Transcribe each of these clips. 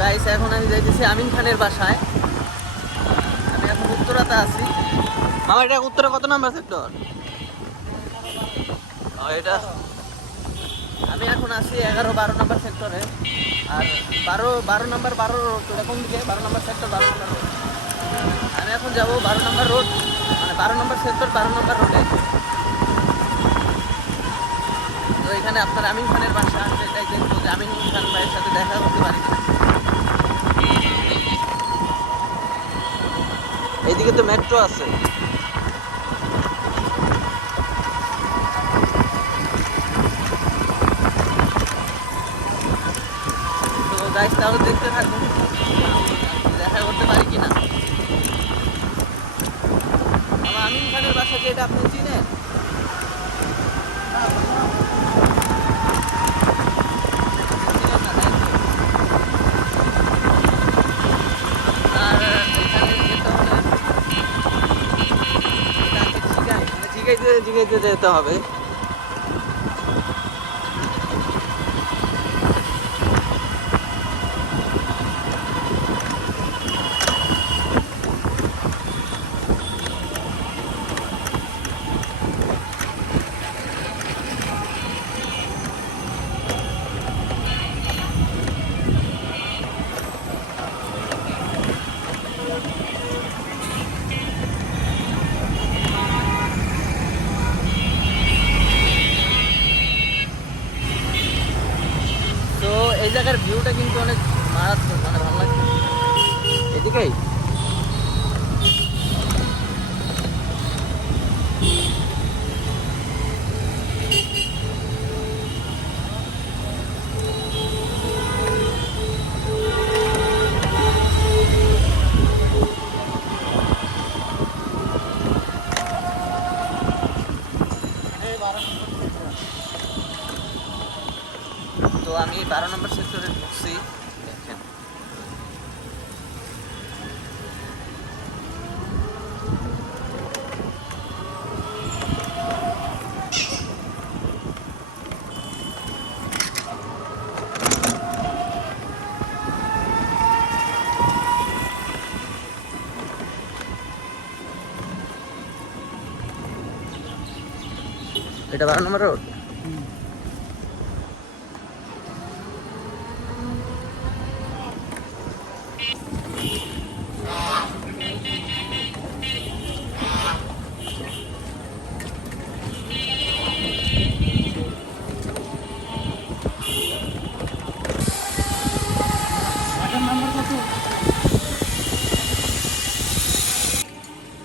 Guys এখন আমি যাইতেছি আমিন খানের বাসায়। আমি এখন উত্তরাতে আছি। মামা, এটা উত্তরা কত নাম্বার সেক্টর এটা। আমি এখন আছি এগারো বারো নাম্বার সেক্টরে। আর বারো বারো নাম্বার বারো রোড কোন দিকে? বারো নাম্বার সেক্টর, বারো নাম্বার রোড। আমি এখন যাব বারো নাম্বার রোড মানে বারো নাম্বার সেক্টর, বারো নাম্বার রোডে। তো এখানে আপনার আমিন খানের বাসা আমি এটাই দেখব যে আমিন খান ভাইয়ের সাথে দেখা করতে পারি কিনা এইদিকে তো মেট্রো আছে। তো তাহলে দেখতে থাকুন। দেখা করতে পারি কিনা? আমার আমিন খানের বাসা এটা আপনি চিনেন না, তাই তো? আর এখানে যেতে হলে এটা আগে জিগাই, মানে জিগাইতে যেতে হবে। জায়গার ভিউটা কিন্তু অনেক মারাত্মক মানে ভালো লাগছে। এদিকেই আমি বারো নম্বর সেক্টরে ঢুকছি দেখেন। এটা বারো নম্বর রোড?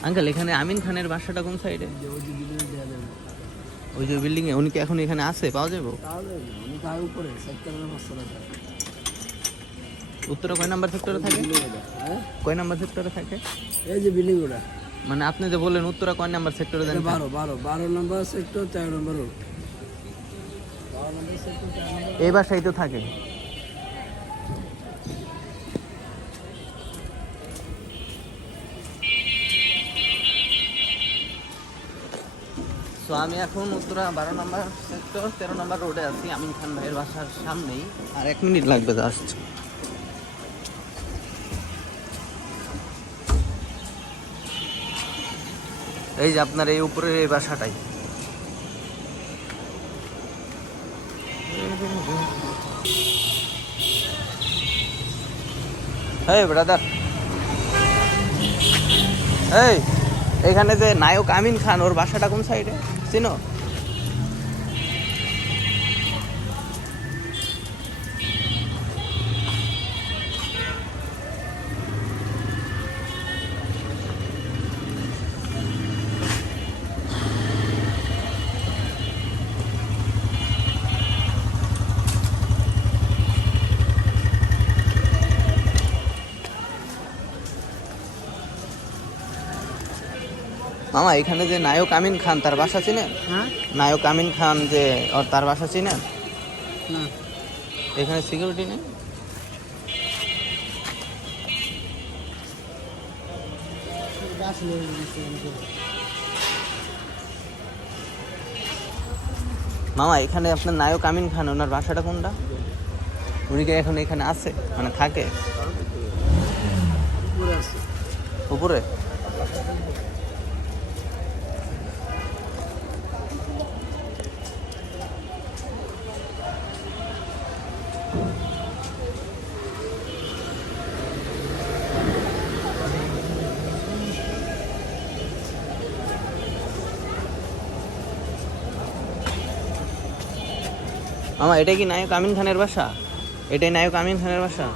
আঙ্কেল এখানে আমিন খানের বাসাটা কোন সাইডে? ওই যে বিল্ডিং এ উনি কি এখন এখানে আছে? পাওয়া যাবে? উত্তরে কয় নাম্বার সেক্টরে থাকে? কয় নাম্বার সেক্টরে থাকে? এই যে বিল্ডিং ওটা মানে আপনি যে বললেন উত্তরা কয় নাম্বার সেক্টরে দেন বারো বারো বারো নম্বর সেক্টর তেরো নম্বর রোড এই বাসায় তো থাকে। তো আমি এখন উত্তরা বারো নম্বর সেক্টর তেরো নম্বর রোডে আছি, আমিন খান ভাইয়ের বাসার সামনেই। আর এক মিনিট লাগবে জাস্ট এই যে আপনার এই উপরের এই বাসাটাই। এই ব্রাদার এই, এখানে যে নায়ক আমিন খান, ওর বাসাটা কোন সাইডে 你呢？মামা এখানে যে নায়ক আমিন খান তার বাসা চিনেন? হ্যাঁ। নায়ক আমিন খান যে ওর তার বাসা চিনেন? এখানে সিকিউরিটি নেই? মামা এখানে আপনার নায়ক আমিন খান ওনার বাসাটা কোনটা? উনি কি এখন এখানে আছে? মানে থাকে? উপরে? এটাই এটা কি নায়ক আমিন খানের বাসা? এটাই নায়ক আমিন খানের বাসা?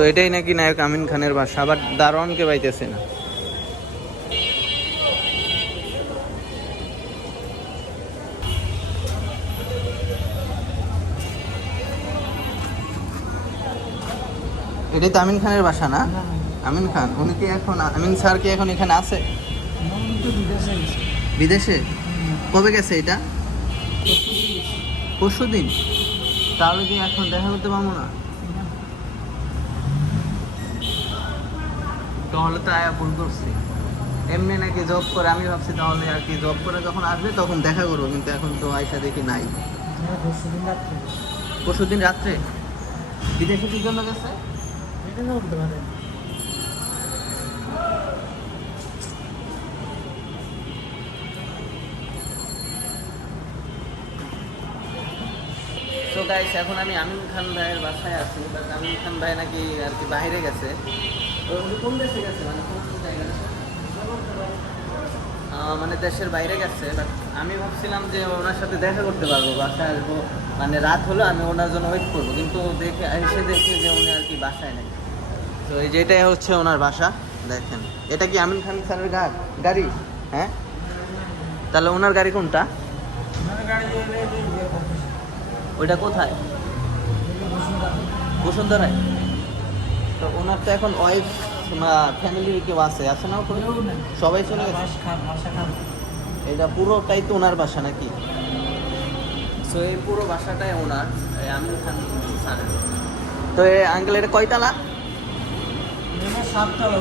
তো এটাই নাকি নায়ক আমিন খানের বাসা, আবার দারোয়ানকে পাইতেছে না। এটাই তো আমিন খানের বাসা না? আমিন খান, উনি কি এখন আমিন স্যার কি এখন এখানে আছে? বিদেশে? কবে গেছে এটা? পরশু দিন তাহলে কি এখন দেখা করতে পারব না? তাহলে তো আয়া ভুল করছি। এমনি নাকি জব করে, আমি ভাবছি তাহলে আর কি জব করে যখন আসবে তখন দেখা করব, কিন্তু এখন তো আয়সা দেখি নাই। পরশু দিন রাত্রে? বিদেশে কি জন্য গেছে? গাইস এখন আমি আমিন খান ভাইয়ের বাসায় আছি বাট আমিন খান ভাই নাকি আর কি বাইরে গেছে। কোন দেশে গেছে? মানে মানে দেশের বাইরে গেছে বাট আমি ভাবছিলাম যে ওনার সাথে দেখা করতে পারব বাসায় আসব। মানে রাত হলো, আমি ওনার জন্য ওয়েট করব, কিন্তু দেখে, এসে দেখি যে উনি আর কি বাসায় নেই। তো এই যেটাই হচ্ছে ওনার বাসা, দেখেন। এটা কি আমিন খান স্যারের গাড়ি? হ্যাঁ? তাহলে ওনার গাড়ি কোনটা? ওইটা কোথায়? বসুন্ধরায়। তো ওনার তো এখন ওয়াইফ ফ্যামিলির কেউ আছে? আছে না ওখানে? সবাই চলে গেছে? এটা পুরোটাই তো ওনার বাসা নাকি? তো এই পুরো বাসাটাই ওনার। খান তো এই আঙ্কেল এটা কয়তালা? সাততলা